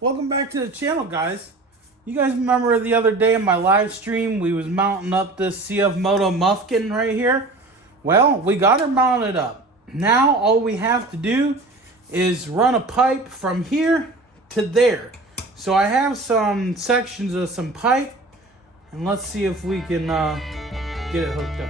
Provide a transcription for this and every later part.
Welcome back to the channel, guys. You guys remember the other day in my live stream we was mounting up this Cfmoto Muffler right here? Well, we got her mounted up. Now all we have to do is run a pipe from here to there. So I have some sections of some pipe, and let's see if we can get it hooked up.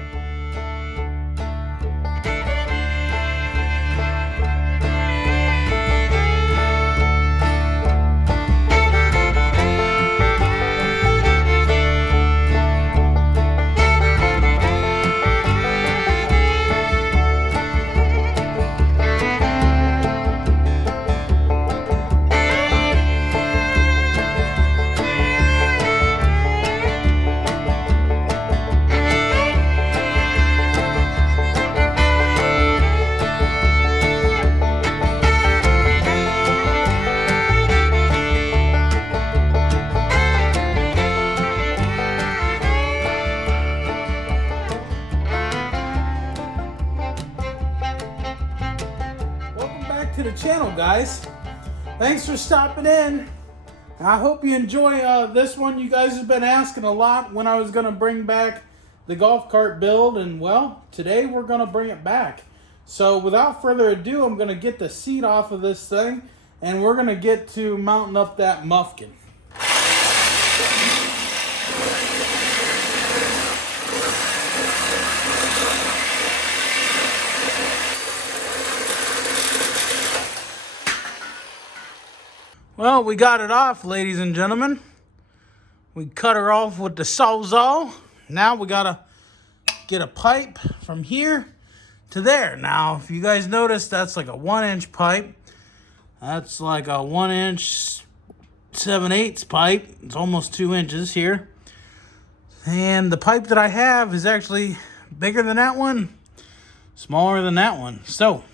To the channel, guys. Thanks for stopping in. I hope you enjoy this one. You guys have been asking a lot when I was going to bring back the golf cart build, and well, today we're going to bring it back. So without further ado, I'm going to get the seat off of this thing, and we're going to get to mounting up that muffler. Well, we got it off, ladies and gentlemen. We cut her off with the sawzall. Now we gotta get a pipe from here to there. Now, if you guys notice, that's like a 1-inch pipe. That's like a 1-inch 7/8 pipe. It's almost 2 inches here. And the pipe that I have is actually bigger than that one, smaller than that one. So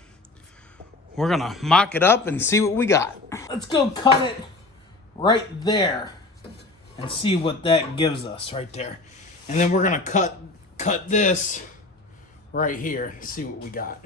we're gonna mock it up and see what we got. Let's go cut it right there and see what that gives us right there. And then we're gonna cut this right here and see what we got.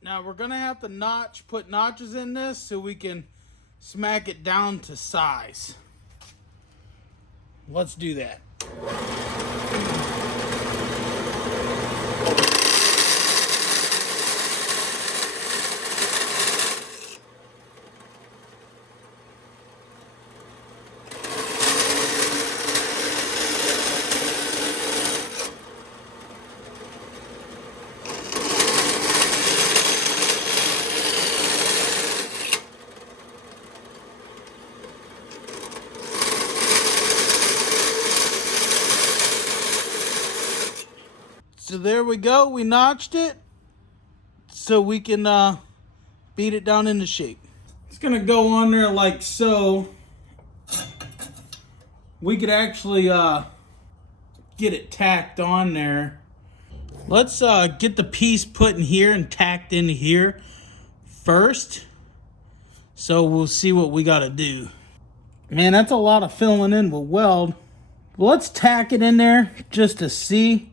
Now we're gonna have to put notches in this so we can smack it down to size. Let's do that. So there we go, we notched it so we can beat it down into shape. It's gonna go on there like so. We could actually get it tacked on there. Let's get the piece put in here and tacked into here first. So we'll see what we gotta do. Man, that's a lot of filling in with weld. Let's tack it in there just to see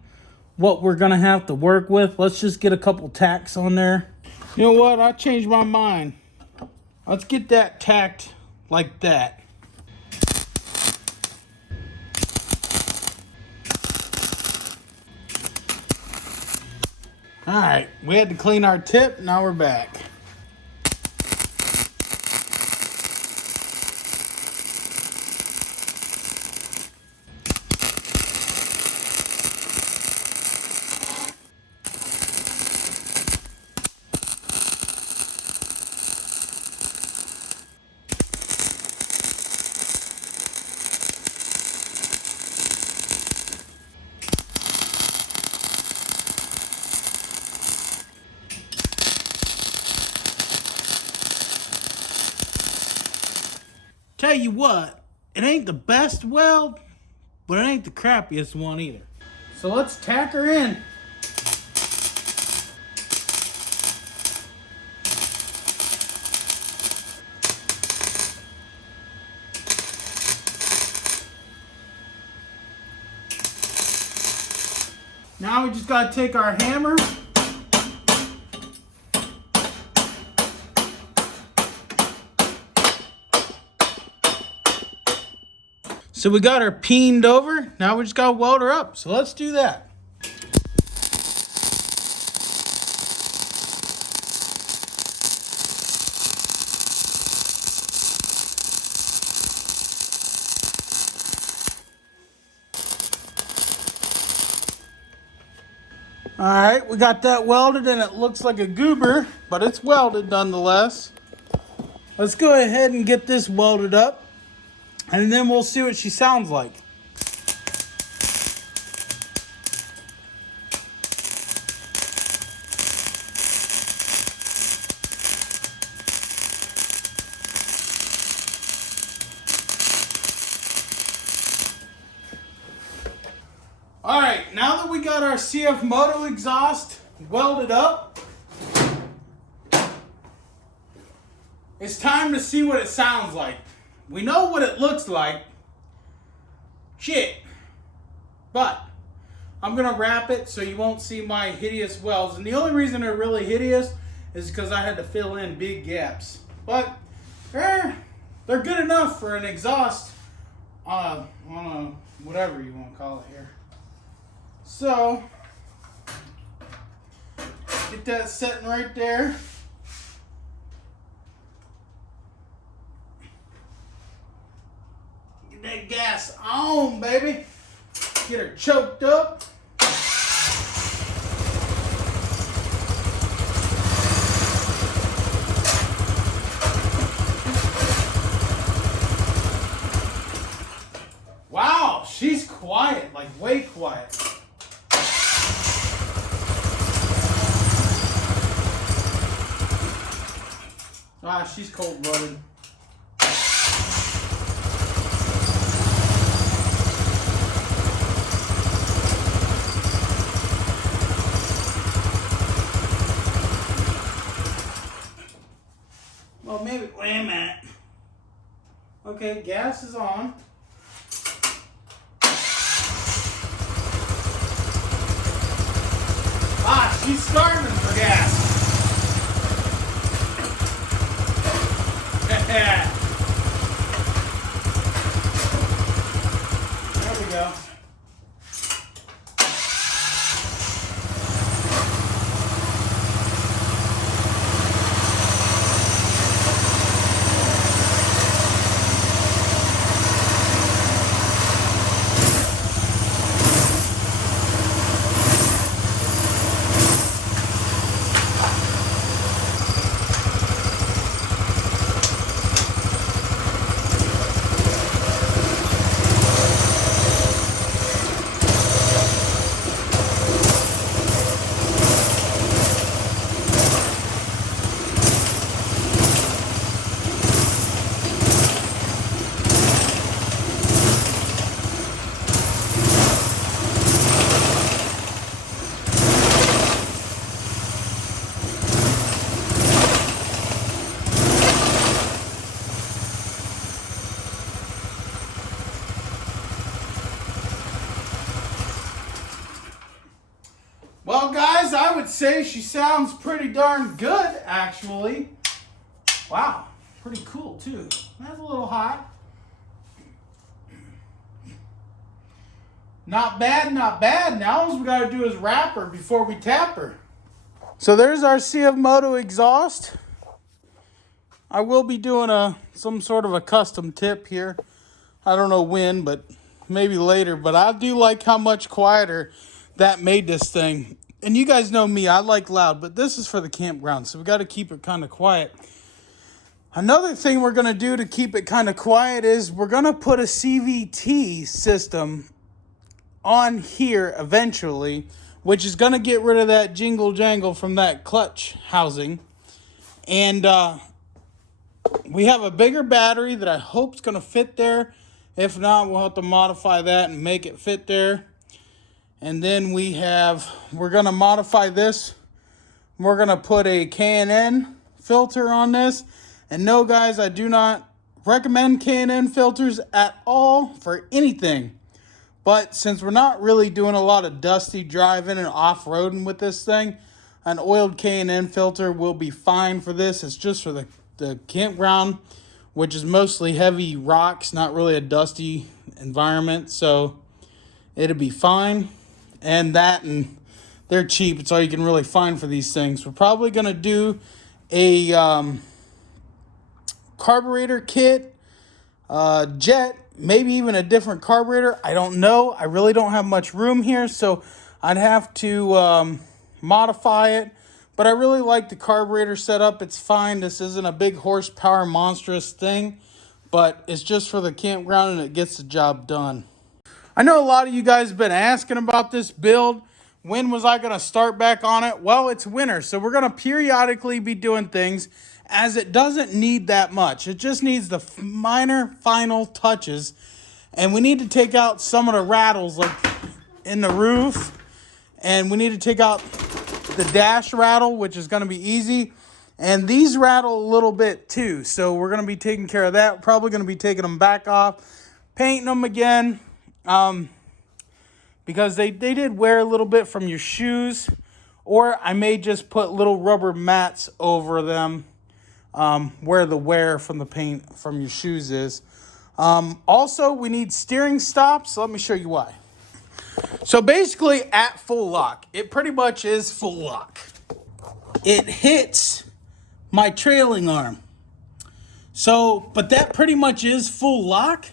what we're gonna have to work with. Let's just get a couple tacks on there. You know what? I changed my mind. Let's get that tacked like that. All right, we had to clean our tip. Now we're back. Tell you what, It ain't the best weld, but it ain't the crappiest one either. So let's tack her in. Now we just gotta take our hammer. So we got her peened over. Now we just gotta weld her up. So let's do that. All right, we got that welded and it looks like a goober, but it's welded nonetheless. Let's go ahead and get this welded up and then we'll see what she sounds like. All right, now that we got our Cfmoto exhaust welded up, it's time to see what it sounds like. We know what it looks like. Shit. But I'm gonna wrap it so you won't see my hideous welds. And the only reason they're really hideous is because I had to fill in big gaps. But they're good enough for an exhaust on a whatever you want to call it here. So get that setting right there. Get that gas on, baby. Get her choked up. Wow, she's quiet, like way quiet. Ah, she's cold-blooded. Well, maybe, wait a minute. Okay, gas is on. Ah, she's starving for gas. There we go. Well, guys, I would say she sounds pretty darn good, actually. Wow, pretty cool, too. That's a little hot. Not bad, not bad. Now all we got to do is wrap her before we tap her. So there's our Cfmoto exhaust. I will be doing some sort of a custom tip here. I don't know when, but maybe later. But I do like how much quieter that made this thing. And you guys know me, I like loud, but this is for the campground, so we got to keep it kind of quiet. Another thing we're going to do to keep it kind of quiet is we're going to put a CVT system on here eventually, which is going to get rid of that jingle jangle from that clutch housing. And we have a bigger battery that I hope is going to fit there. If not, we'll have to modify that and make it fit there. And then we're gonna modify this. We're gonna put a K&N filter on this. And no guys, I do not recommend K&N filters at all for anything. But since we're not really doing a lot of dusty driving and off-roading with this thing, an oiled K&N filter will be fine for this. It's just for the campground, which is mostly heavy rocks, not really a dusty environment. So it'll be fine. And they're cheap. It's all you can really find for these things. We're probably going to do a carburetor kit, jet, maybe even a different carburetor. I don't know. I really don't have much room here, so I'd have to modify it. But I really like the carburetor setup. It's fine. This isn't a big horsepower monstrous thing, but it's just for the campground and it gets the job done. I know a lot of you guys have been asking about this build. When was I going to start back on it? Well, it's winter, so we're going to periodically be doing things, as it doesn't need that much. It just needs the minor final touches. And we need to take out some of the rattles like in the roof. And we need to take out the dash rattle, which is going to be easy. And these rattle a little bit too. So we're going to be taking care of that. Probably going to be taking them back off, painting them again. Because they did wear a little bit from your shoes. Or I may just put little rubber mats over them. Where the wear from the paint from your shoes is. Also, we need steering stops. Let me show you why. So basically, at full lock, it pretty much is full lock. It hits my trailing arm. So, but that pretty much is full lock.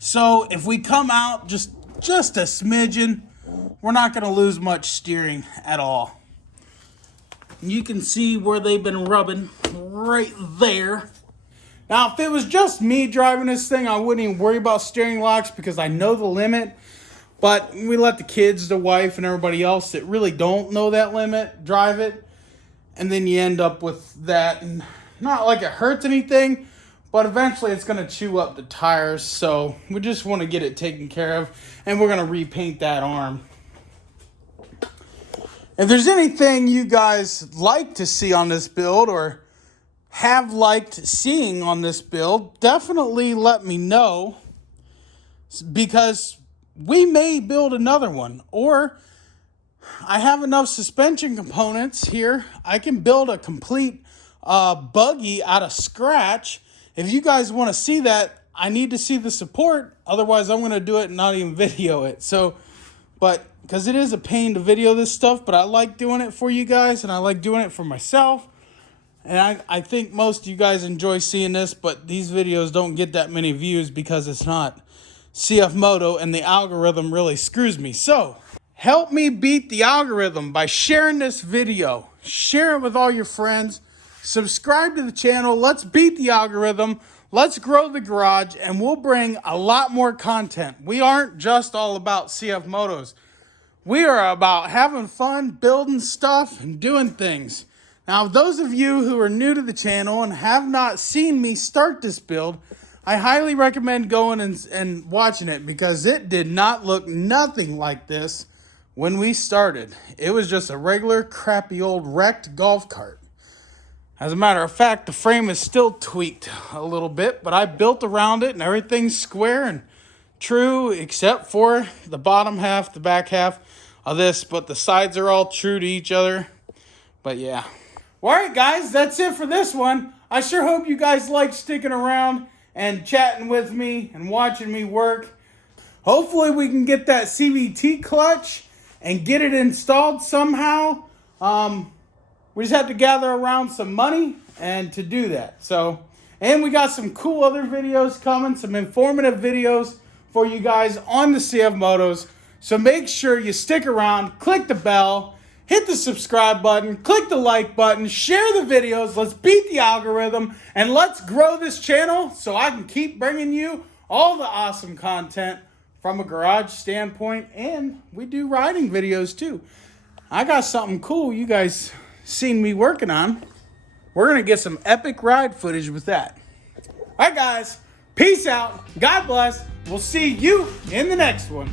So if we come out just a smidgen, we're not going to lose much steering at all. You can see where they've been rubbing right there. Now, if it was just me driving this thing, I wouldn't even worry about steering locks because I know the limit. But we let the kids, the wife, and everybody else that really don't know that limit drive it. And then you end up with that. And not like it hurts anything, but eventually it's going to chew up the tires. So we just want to get it taken care of. And we're going to repaint that arm. If there's anything you guys like to see on this build or have liked seeing on this build, definitely let me know, because we may build another one. Or I have enough suspension components here. I can build a complete buggy out of scratch. If you guys want to see that, I need to see the support. Otherwise, I'm going to do it and not even video it. But because it is a pain to video this stuff, but I like doing it for you guys, and I like doing it for myself. And I think most of you guys enjoy seeing this, but these videos don't get that many views because it's not Cfmoto, and the algorithm really screws me. So help me beat the algorithm by sharing this video. Share it with all your friends. Subscribe to the channel. Let's beat the algorithm. Let's grow the garage, and we'll bring a lot more content. We aren't just all about Cfmotos. We are about having fun, building stuff, and doing things. Now, those of you who are new to the channel and have not seen me start this build, I highly recommend going and watching it, because it did not look nothing like this when we started. It was just a regular, crappy old wrecked golf cart. As a matter of fact, the frame is still tweaked a little bit, but I built around it and everything's square and true except for the bottom half, the back half of this, but the sides are all true to each other. But yeah. Alright guys, that's it for this one. I sure hope you guys like sticking around and chatting with me and watching me work. Hopefully we can get that CVT clutch and get it installed somehow. We just have to gather around some money and to do that. And we got some cool other videos coming, some informative videos for you guys on the Cfmotos. So make sure you stick around, click the bell, hit the subscribe button, click the like button, share the videos. Let's beat the algorithm and let's grow this channel so I can keep bringing you all the awesome content from a garage standpoint. And we do riding videos too. I got something cool you guys seen me working on. We're going to get some epic ride footage with that. All right, guys. Peace out. God bless. We'll see you in the next one.